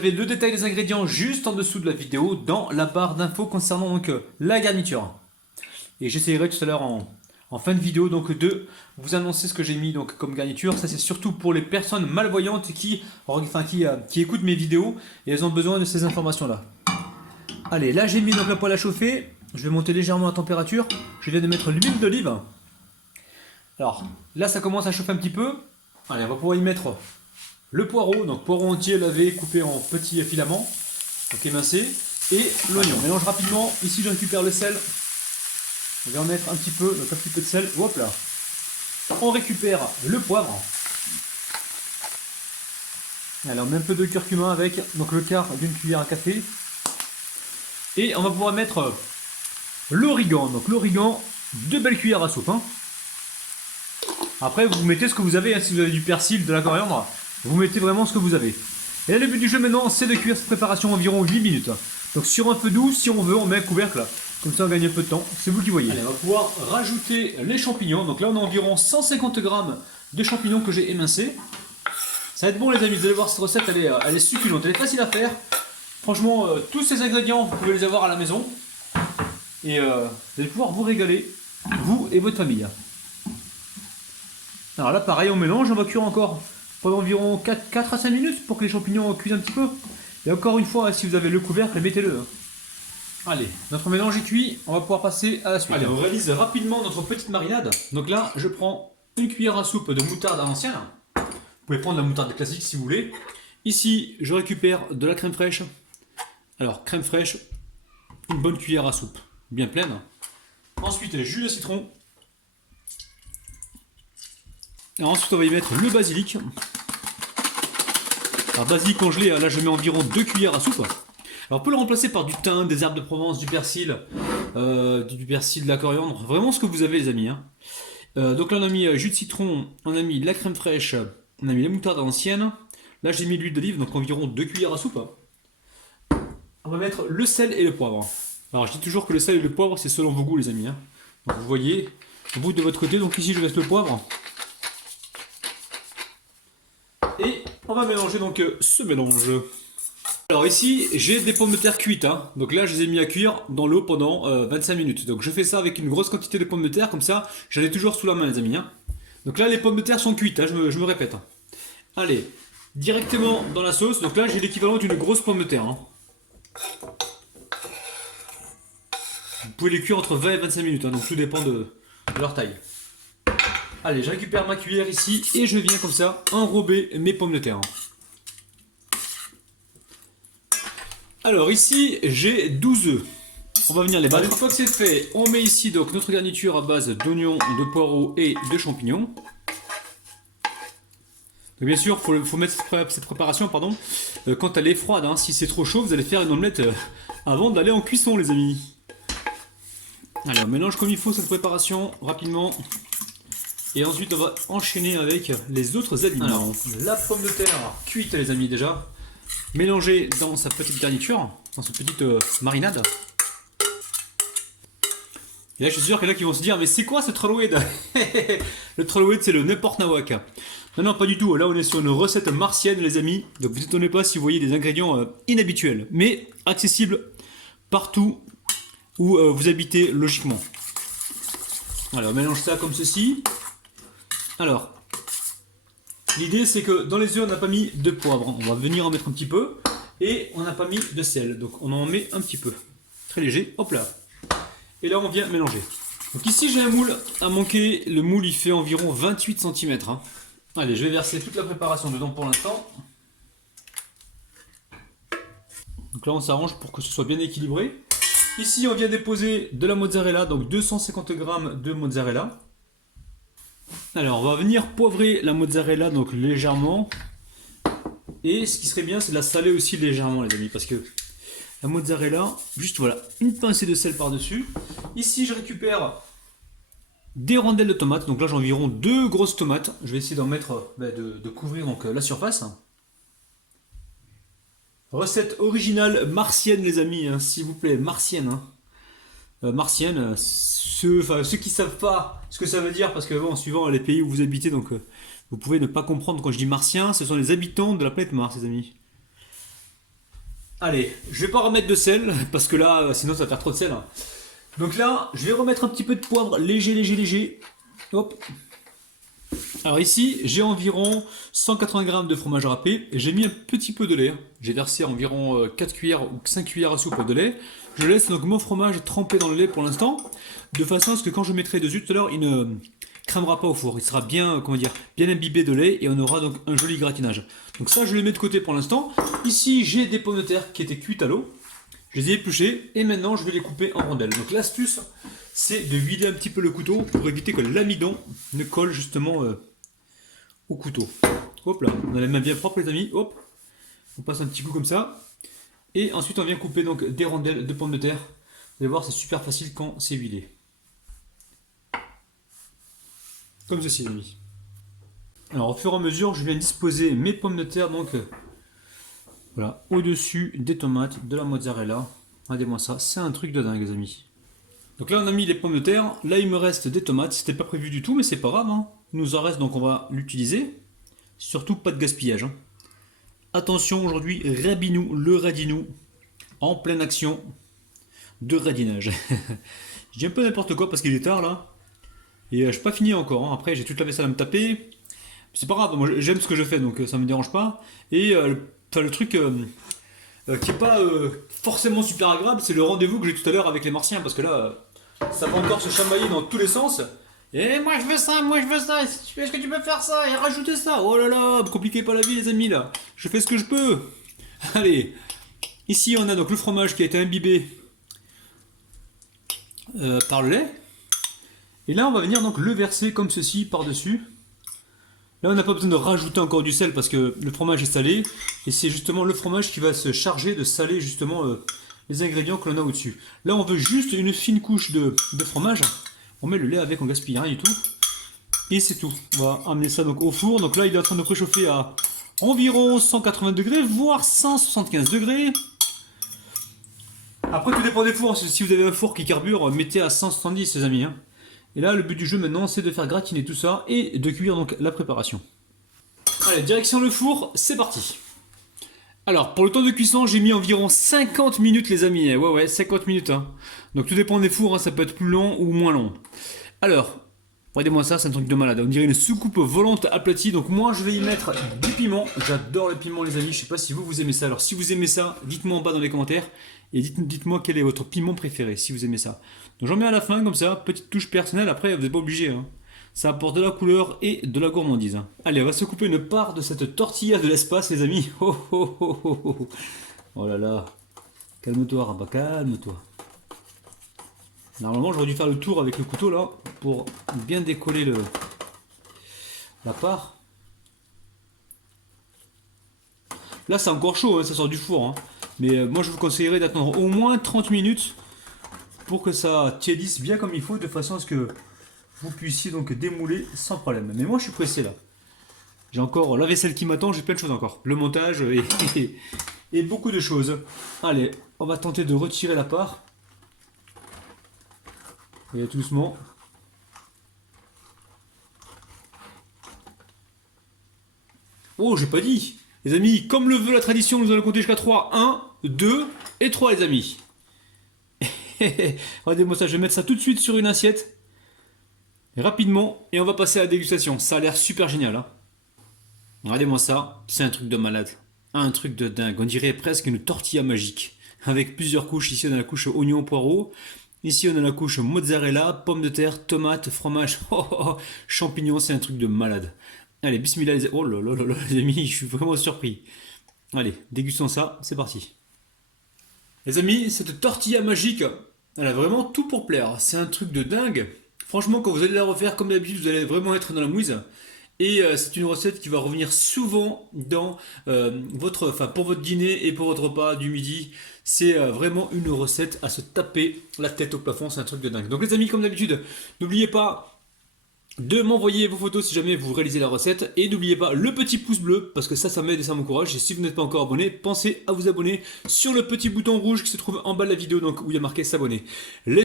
Vous avez le détail des ingrédients juste en dessous de la vidéo dans la barre d'infos concernant donc la garniture. Et j'essaierai tout à l'heure en fin de vidéo donc de vous annoncer ce que j'ai mis donc comme garniture. Ça c'est surtout pour les personnes malvoyantes qui écoutent mes vidéos et elles ont besoin de ces informations là. Allez, là j'ai mis donc la poêle à chauffer. Je vais monter légèrement la température. Je viens de mettre l'huile d'olive. Alors là ça commence à chauffer un petit peu. Allez, on va pouvoir y mettre le poireau, donc poireau entier lavé, coupé en petits filaments, donc émincé, et l'oignon. On mélange rapidement. Ici je récupère le sel. On va en mettre un petit peu, donc un petit peu de sel. Hop là. On récupère le poivre. Alors on met un peu de curcuma avec, donc le quart d'une cuillère à café. Et on va pouvoir mettre l'origan. Donc l'origan, 2 belles cuillères à soupe. Hein. Après vous mettez ce que vous avez, hein, si vous avez du persil, de la coriandre, vous mettez vraiment ce que vous avez. Et là le but du jeu maintenant c'est de cuire cette préparation environ 8 minutes. Donc sur un feu doux, si on veut, on met un couvercle. Comme ça on gagne un peu de temps, c'est vous qui voyez. Allez, on va pouvoir rajouter les champignons. Donc là on a environ 150 g de champignons que j'ai émincés. Ça va être bon les amis, vous allez voir cette recette, elle est succulente, elle est facile à faire. Franchement, tous ces ingrédients, vous pouvez les avoir à la maison. Et vous allez pouvoir vous régaler, vous et votre famille. Alors là pareil, on mélange, on va cuire encore pendant environ 4 à 5 minutes pour que les champignons cuisent un petit peu. Et encore une fois, si vous avez le couvercle, mettez-le. Allez, notre mélange est cuit, on va pouvoir passer à la suite. Allez, on réalise rapidement notre petite marinade. Donc là, je prends une cuillère à soupe de moutarde à l'ancienne. Vous pouvez prendre la moutarde classique si vous voulez. Ici, je récupère de la crème fraîche. Alors, crème fraîche, une bonne cuillère à soupe, bien pleine. Ensuite, jus de citron. Et ensuite, on va y mettre le basilic. Alors, basilic congelé, là, je mets environ 2 cuillères à soupe. Alors, on peut le remplacer par du thym, des herbes de Provence, du persil, de la coriandre, vraiment ce que vous avez, les amis. Hein. Donc là, on a mis jus de citron, on a mis la crème fraîche, on a mis la moutarde à l'ancienne. Là, j'ai mis l'huile d'olive, donc environ 2 cuillères à soupe. On va mettre le sel et le poivre. Alors, je dis toujours que le sel et le poivre, c'est selon vos goûts, les amis. Hein. Donc, vous voyez, vous de votre côté. Donc ici, je laisse le poivre. Et on va mélanger donc ce mélange. Alors ici, j'ai des pommes de terre cuites. Hein. Donc là, je les ai mis à cuire dans l'eau pendant 25 minutes. Donc je fais ça avec une grosse quantité de pommes de terre. Comme ça, j'en ai toujours sous la main, les amis. Hein. Donc là, les pommes de terre sont cuites. Hein, je me répète. Hein. Allez, directement dans la sauce. Donc là, j'ai l'équivalent d'une grosse pomme de terre. Hein. Vous pouvez les cuire entre 20 et 25 minutes. Hein, donc tout dépend de leur taille. Allez, je récupère ma cuillère ici et je viens comme ça enrober mes pommes de terre. Alors ici, j'ai 12 œufs. On va venir les battre. Une fois que c'est fait, on met ici donc notre garniture à base d'oignons, de poireaux et de champignons. Donc bien sûr, il faut mettre cette préparation quand elle est froide. Hein. Si c'est trop chaud, vous allez faire une omelette avant d'aller en cuisson, les amis. Alors, on mélange comme il faut cette préparation rapidement. Et ensuite, on va enchaîner avec les autres aliments. Alors, la pomme de terre cuite, les amis, déjà. Mélangée dans sa petite garniture, dans cette petite marinade. Et là, je suis sûr qu'il y en a qui vont se dire, mais c'est quoi ce trollowed? Le trollowed, c'est le n'importe nawak. Non, non, pas du tout. Là, on est sur une recette martienne, les amis. Donc, vous étonnez pas si vous voyez des ingrédients inhabituels, mais accessibles partout où vous habitez logiquement. Alors, on mélange ça comme ceci. Alors, l'idée c'est que dans les œufs, on n'a pas mis de poivre. On va venir en mettre un petit peu. Et on n'a pas mis de sel. Donc, on en met un petit peu. Très léger. Hop là. Et là, on vient mélanger. Donc ici, j'ai un moule à manquer. Le moule, il fait environ 28 cm. Hein. Allez, je vais verser toute la préparation dedans pour l'instant. Donc là, on s'arrange pour que ce soit bien équilibré. Ici, on vient déposer de la mozzarella, donc 250 g de mozzarella. Alors, on va venir poivrer la mozzarella, donc légèrement. Et ce qui serait bien, c'est de la saler aussi légèrement, les amis, parce que la mozzarella, juste voilà, une pincée de sel par-dessus. Ici, je récupère des rondelles de tomates. Donc là, j'ai environ 2 grosses tomates. Je vais essayer d'en mettre, de couvrir donc, la surface. Recette originale martienne, les amis, hein, s'il vous plaît, martienne. Hein. Martienne, ceux qui ne savent pas ce que ça veut dire, parce que bon, suivant les pays où vous habitez, donc vous pouvez ne pas comprendre quand je dis martien, ce sont les habitants de la planète Mars, les amis. Allez, je vais pas remettre de sel, parce que là, sinon ça va faire trop de sel. Hein. Donc là, je vais remettre un petit peu de poivre, léger. Hop. Alors ici, j'ai environ 180 g de fromage râpé. J'ai mis un petit peu de lait. J'ai versé environ 4 cuillères ou 5 cuillères à soupe de lait. Je laisse donc mon fromage trempé dans le lait pour l'instant, de façon à ce que quand je mettrai dessus tout à l'heure, il ne cramera pas au four. Il sera bien, comment dire, bien imbibé de lait et on aura donc un joli gratinage. Donc ça, je les mets de côté pour l'instant. Ici, j'ai des pommes de terre qui étaient cuites à l'eau. Je les ai épluchées et maintenant, je vais les couper en rondelles. Donc l'astuce, c'est de vider un petit peu le couteau pour éviter que l'amidon ne colle justement au couteau. Hop là, on a les mains bien propres les amis. Hop, on passe un petit coup comme ça. Et ensuite, on vient couper donc des rondelles de pommes de terre. Vous allez voir, c'est super facile quand c'est huilé. Comme ceci, les amis. Alors, au fur et à mesure, je viens disposer mes pommes de terre donc voilà, au-dessus des tomates, de la mozzarella. Regardez-moi ça, c'est un truc de dingue, les amis. Donc là, on a mis les pommes de terre. Là, il me reste des tomates. C'était pas prévu du tout, mais c'est pas grave. Hein. Il nous en reste, donc on va l'utiliser. Surtout pas de gaspillage. Hein. Attention, aujourd'hui, Rabinou, le radinou, en pleine action de radinage. Je dis un peu n'importe quoi parce qu'il est tard là. Et je suis pas fini encore. Hein. Après, j'ai toute la vaisselle à me taper. C'est pas grave, moi j'aime ce que je fais donc ça me dérange pas. Et le truc qui est pas forcément super agréable, c'est le rendez-vous que j'ai tout à l'heure avec les martiens. Parce que là, ça va encore se chamailler dans tous les sens. Et moi je veux ça, est-ce que tu peux faire ça et rajouter ça? Oh là là, compliquez pas la vie les amis là. Je fais ce que je peux. Allez, ici on a donc le fromage qui a été imbibé par le lait. Et là on va venir donc le verser comme ceci par-dessus. Là on n'a pas besoin de rajouter encore du sel parce que le fromage est salé. Et c'est justement le fromage qui va se charger de saler justement les ingrédients que l'on a au-dessus. Là on veut juste une fine couche de fromage. On met le lait avec, on gaspille rien du tout. Et c'est tout. On va amener ça donc au four. Donc là, il est en train de préchauffer à environ 180 degrés, voire 175 degrés. Après, tout dépend des fours. Si vous avez un four qui carbure, mettez à 170, les amis. Hein. Et là, le but du jeu maintenant, c'est de faire gratiner tout ça et de cuire donc la préparation. Allez, direction le four, c'est parti. Alors, pour le temps de cuisson, j'ai mis environ 50 minutes, les amis. Ouais, 50 minutes. Hein. Donc, tout dépend des fours, hein. Ça peut être plus long ou moins long. Alors, regardez-moi ça, c'est un truc de malade. On dirait une soucoupe volante aplatie. Donc, moi, je vais y mettre du piment. J'adore le piment, les amis. Je sais pas si vous aimez ça. Alors, si vous aimez ça, dites-moi en bas dans les commentaires. Et dites-moi quel est votre piment préféré, si vous aimez ça. Donc, j'en mets à la fin, comme ça. Petite touche personnelle. Après, vous n'êtes pas obligé. Hein. Ça apporte de la couleur et de la gourmandise. Hein. Allez, on va se couper une part de cette tortilla de l'espace, les amis. Oh, oh, oh, oh, oh. Oh là là. Calme-toi, Rabat, calme-toi. Normalement, j'aurais dû faire le tour avec le couteau, là, pour bien décoller la part. Là, c'est encore chaud, hein, ça sort du four. Hein. Mais moi, je vous conseillerais d'attendre au moins 30 minutes pour que ça tiédisse bien comme il faut, de façon à ce que vous puissiez donc démouler sans problème. Mais moi je suis pressé là. J'ai encore la vaisselle qui m'attend, j'ai plein de choses encore. Le montage et beaucoup de choses. Allez, on va tenter de retirer la part. Et tout doucement. Oh, j'ai pas dit. Les amis, comme le veut la tradition, nous allons compter jusqu'à 3. 1, 2 et 3 les amis. Regardez-moi ça, je vais mettre ça tout de suite sur une assiette. Rapidement, et on va passer à la dégustation. Ça a l'air super génial. Hein. Regardez-moi ça, c'est un truc de malade. Un truc de dingue. On dirait presque une tortilla magique. Avec plusieurs couches. Ici, on a la couche oignon poireau. Ici, on a la couche mozzarella, pommes de terre, tomates, fromage, champignons. C'est un truc de malade. Allez, bismillah. Oh là là là, les amis, je suis vraiment surpris. Allez, dégustons ça. C'est parti. Les amis, cette tortilla magique, elle a vraiment tout pour plaire. C'est un truc de dingue. Franchement, quand vous allez la refaire, comme d'habitude, vous allez vraiment être dans la mouise. Et c'est une recette qui va revenir souvent dans pour votre dîner et pour votre repas du midi. C'est vraiment une recette à se taper la tête au plafond. C'est un truc de dingue. Donc les amis, comme d'habitude, n'oubliez pas de m'envoyer vos photos si jamais vous réalisez la recette. Et n'oubliez pas le petit pouce bleu, parce que ça m'aide et ça m'encourage. Et si vous n'êtes pas encore abonné, pensez à vous abonner sur le petit bouton rouge qui se trouve en bas de la vidéo, donc où il y a marqué s'abonner.